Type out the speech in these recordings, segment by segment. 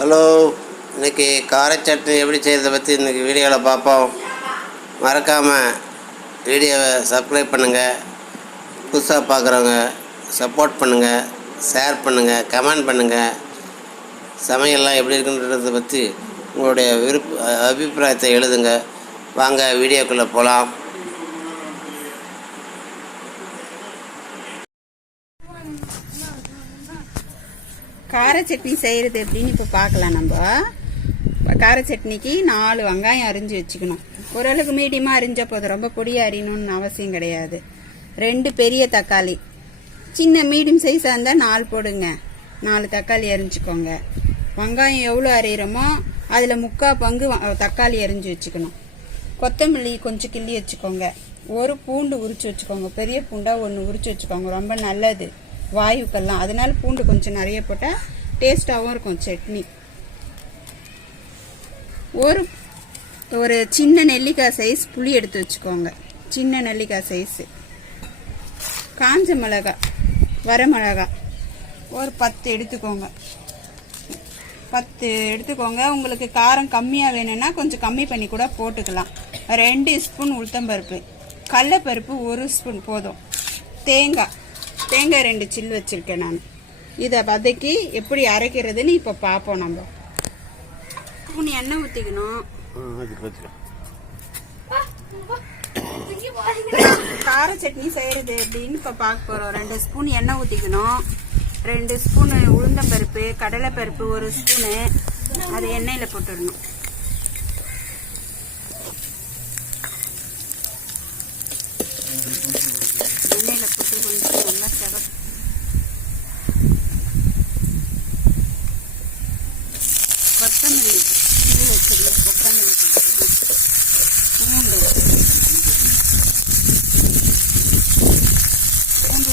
Hello, இன்றைக்கி கார சட்னி எப்படி செய்கிறத பற்றி இன்றைக்கி வீடியோவில் பார்ப்போம். மறக்காமல் வீடியோவை சப்ஸ்கிரைப் பண்ணுங்கள். புதுசாக பார்க்குறவங்க சப்போர்ட் பண்ணுங்கள், ஷேர் பண்ணுங்கள், கமெண்ட் பண்ணுங்கள். சமையல்லாம் எப்படி இருக்குன்றதை பற்றி உங்களுடைய அபிப்பிராயத்தை எழுதுங்க. வாங்க வீடியோக்குள்ளே போகலாம். கார சட்னி செய்கிறது எப்படின்னு இப்போ பார்க்கலாம். நம்ம கார சட்னிக்கு 4 வெங்காயம் அரிஞ்சு வச்சுக்கணும். ஓரளவுக்கு மீடியமாக அரிஞ்சால் போதும், ரொம்ப பொடியாக அரியணும்னு அவசியம் கிடையாது. 2 பெரிய தக்காளி, சின்ன மீடியம் சைஸாக இருந்தால் 4 போடுங்க. 4 தக்காளி அரிஞ்சுக்கோங்க. வெங்காயம் எவ்வளோ அரியிறோமோ அதில் 3/4 பங்கு தக்காளி அரிஞ்சு வச்சுக்கணும். கொத்தமல்லி கொஞ்சம் கிள்ளி வச்சுக்கோங்க. ஒரு பூண்டு உரிச்சு வச்சுக்கோங்க. பெரிய பூண்டாக 1 உரிச்சு வச்சுக்கோங்க, ரொம்ப நல்லது வாயுக்கெல்லாம். அதனால பூண்டு கொஞ்சம் நிறைய போட்டால் டேஸ்டாகவும் இருக்கும் சட்னி. ஒரு சின்ன நெல்லிக்காய் சைஸ் புளி எடுத்து வச்சுக்கோங்க, சின்ன நெல்லிக்காய் சைஸு. காஞ்ச மிளகாய், வரமிளகாய் ஒரு 10 எடுத்துக்கோங்க. 10 எடுத்துக்கோங்க. உங்களுக்கு காரம் கம்மியாக வேணும்னா கொஞ்சம் கம்மி பண்ணி கூட போட்டுக்கலாம். 2 ஸ்பூன் உளுத்தம்பருப்பு, கடலைப்பருப்பு 1 ஸ்பூன் போதும். தேங்காய் 2 சில்லு வச்சுருக்கேன் நான். இதை வதக்கி எப்படி அரைக்கிறதுன்னு இப்போ பார்ப்போம். நம்ம ஸ்பூன் எண்ணெய் ஊற்றிக்கணும். கார சட்னி செய்கிறது எப்படின்னு இப்போ பார்க்க போகிறோம். 2 ஸ்பூன் எண்ணெய் ஊற்றிக்கணும். 2 ஸ்பூன் உளுந்தம்பருப்பு, கடலைப்பருப்பு 1 ஸ்பூனு, அது எண்ணெயில் போட்டுடணும். எண்ணெயில் போட்டு கொஞ்சம் நல்லா செவக்கு. கொத்தமல்லி கிள்ளி வச்சிருக்கேன், கொத்தமல்லி போட்டுக்கணும். பூண்டு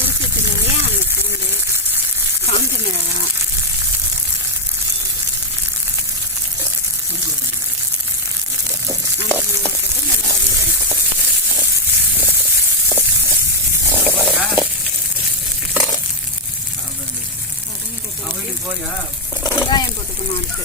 உரிச்சு வச்சிருந்தோம் இல்லையா, அந்த பூண்டு, காஞ்ச மிளகாய், போட்டு நல்லா வதக்கணும். வெங்காயம் போட்டுக்கணும். அடுத்து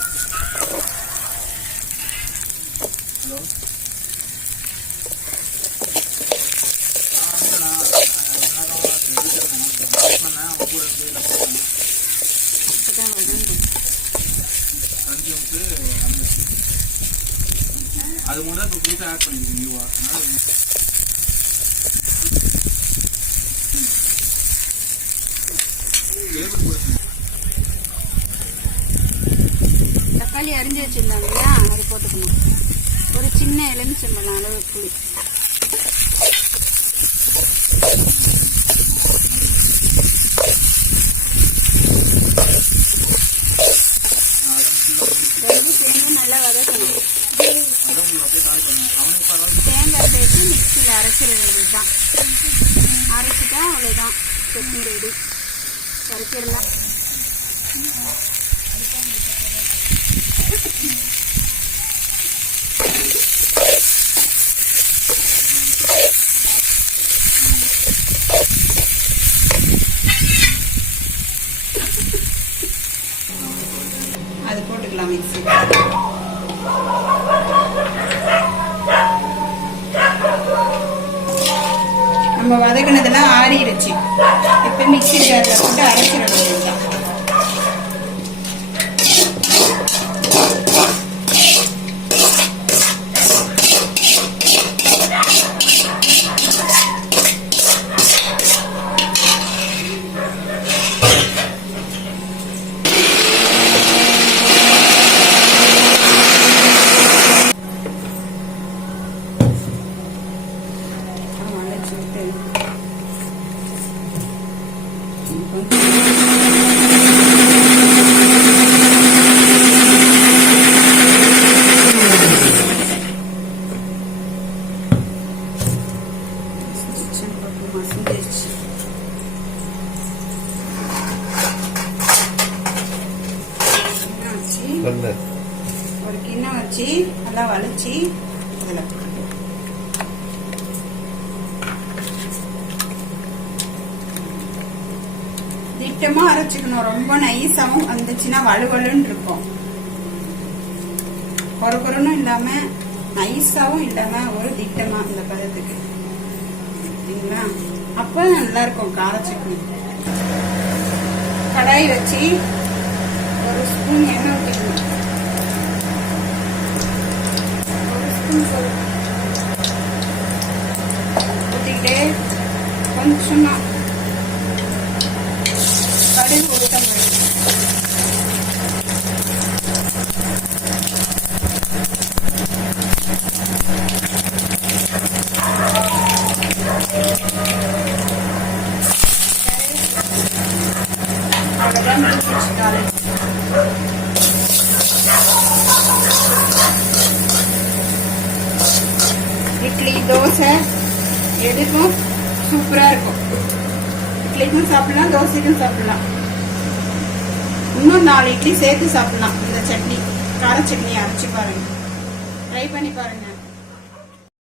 அது மூணு தான் இப்போ புதுசாக ஆட் பண்ணிருக்கீங்க நியூவா. தக்காளி அரிஞ்சு வச்சிருந்தாங்க இல்லையா, அது போட்டுக்கணும். ஒரு சின்ன எலுமிச்சம்பழம் அளவு புளி, சேர்ந்து நல்லா வதக்கணும். தேங்காய் சேர்த்து மிக்சியில் அரைச்சிட வேண்டியதுதான். அரைச்சிட்டா அவ்வளோதான், சட்னி ரெடி. வரைக்கிடலாம். அது போட்டுக்கலாம் மிக்ஸி. நம்ம வதக்கினதெல்லாம் ஆறிடுச்சு. இப்போ மிக்ஸி ஜாரில் போட்டு அரைச்சிட வேண்டியதுதான். ஒரு கிண்ணம் வச்சு நல்லா வலிச்சு அதில் திட்டமா அரைச்சுக்கணும். ரொம்ப நைஸாவும் வந்துச்சுன்னா வலுவலுன்னு இருக்கும். கொரகொரனும் இல்லாமல் நைஸாகவும் இல்லாமல் ஒரு திட்டமாக இந்த பதத்துக்கு சரிங்களா. அப்போ நல்லாயிருக்கும் கார சட்னி. கடாய் வச்சு ஒரு ஸ்பூன் எண்ணெய் ஊற்றிக்கணும். ஒரு ஸ்பூன் ஊற்றிக்கிட்டு கொஞ்சமாக கடுகு உளுத்தம் இட்லி தோசை எதுக்கும் சூப்பராக இருக்கும். இட்லிக்கும் சாப்பிடலாம், தோசைக்கும் சாப்பிடலாம். இன்னும் 4 இட்லி சேர்த்து சாப்பிடலாம். இந்த சட்னி கார சட்னி அரைச்சி பாருங்க, ட்ரை பண்ணி பாருங்க.